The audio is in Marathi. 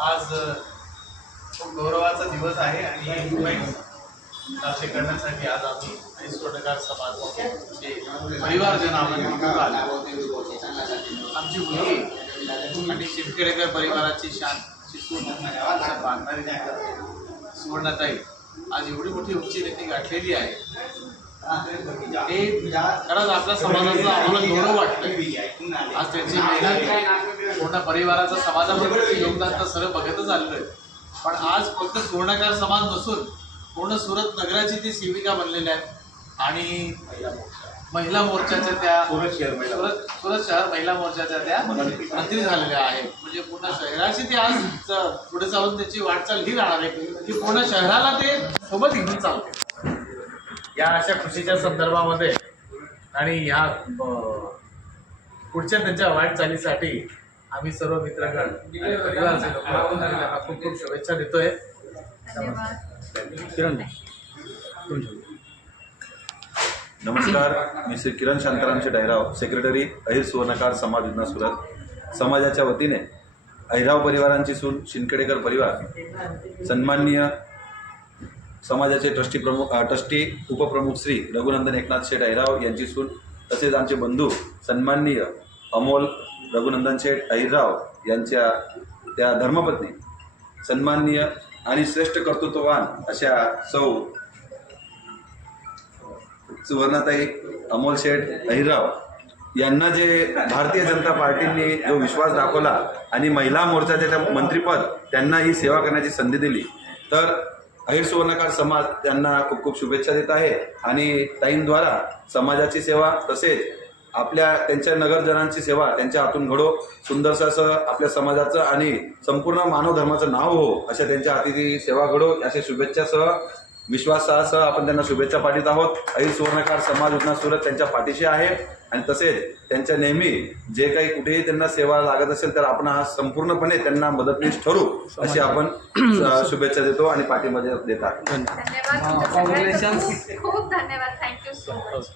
आज खूप गौरवाचा दिवस आहे आणि मुंबईत साजरे करण्यासाठी आज आम्ही स्वर्णकार समाज परिवारजन आमची मुलगी आणि शिंदखेडेकर परिवाराची शांत बांधणारी सुवर्णाताई आज एवढी मोठी उंची त्यांनी गाठलेली आहे. हे खरंच आपल्या समाजाचा आम्हाला गौरव वाटतोय. आज त्यांची मेहनत पूर्ण परिवाराचं समाजामध्ये योगदान तर सर्व बघतच आलेलं आहे. पण आज फक्त सुवर्णकार समाज नसून पूर्ण सुरत नगराची ती सेविका बनलेल्या आहेत आणि महिला मोर्चाच्या त्या सुरत शहर महिला मोर्चाच्या त्या मंत्री झालेल्या आहेत. म्हणजे पूर्ण शहराची ते आज पुढे चालून त्याची वाटचाल ही राहणार आहे की पूर्ण शहराला ते सोबत घेऊन चालते. या अशा खुशीच्या संदर्भामध्ये आणि ह्या पुढच्या त्यांच्या वाटचालीसाठी आम्ही सर्व मित्रगण आणि परिवारचे लोक त्यांना खूप खूप शुभेच्छा देतोय. नमस्कार, मी श्री किरण शांताराम डायराव, सेक्रेटरी अहिर सुवर्णकार समाज योजना सुरत. समाजाच्या वतीने अहिराव परिवारांची सून शिंदखेडेकर परिवार, सन्माननीय समाजाचे ट्रस्टी उपप्रमुख श्री रघुनंदन एकनाथ शेठ अहिराव यांची सून, तसेच आमचे बंधू सन्माननीय अमोल रघुनंदन शेठ अहिराव यांच्या त्या धर्मपत्नी, सन्माननीय आणि श्रेष्ठ कर्तृत्ववान अशा सौ सुवर्णाताई अमोल शेठ अहिराव यांना जे भारतीय जनता पार्टींनी जो विश्वास दाखवला आणि महिला मोर्चाचे त्या मंत्रिपद त्यांना ही सेवा करण्याची संधी दिली, तर अहिर सुवर्णकार समाज त्यांना खूप खूप शुभेच्छा देत आहे. आणि ताईंद्वारा समाजाची सेवा तसेच आपल्या त्यांच्या नगरजनांची सेवा त्यांच्या हातून घडो, सुंदरसं असं आपल्या समाजाचं आणि संपूर्ण मानव धर्माचं नाव हो अशा त्यांच्या हाती ती सेवा घडो अशा शुभेच्छासह विश्वासासह आपण त्यांना शुभेच्छा पाठवत आहोत. अहिर सुवर्णकार समाज योजना सुरत त्यांच्या पाठीशी आहे आणि तसेच त्यांच्या नेहमी जे काही कुठेही त्यांना सेवा लागत असेल तर आपण हा संपूर्णपणे त्यांना मदतनीस ठरू अशी आपण शुभेच्छा देतो आणि पाठिंबा देतात. धन्यवाद. खूप धन्यवाद. Thank you so much.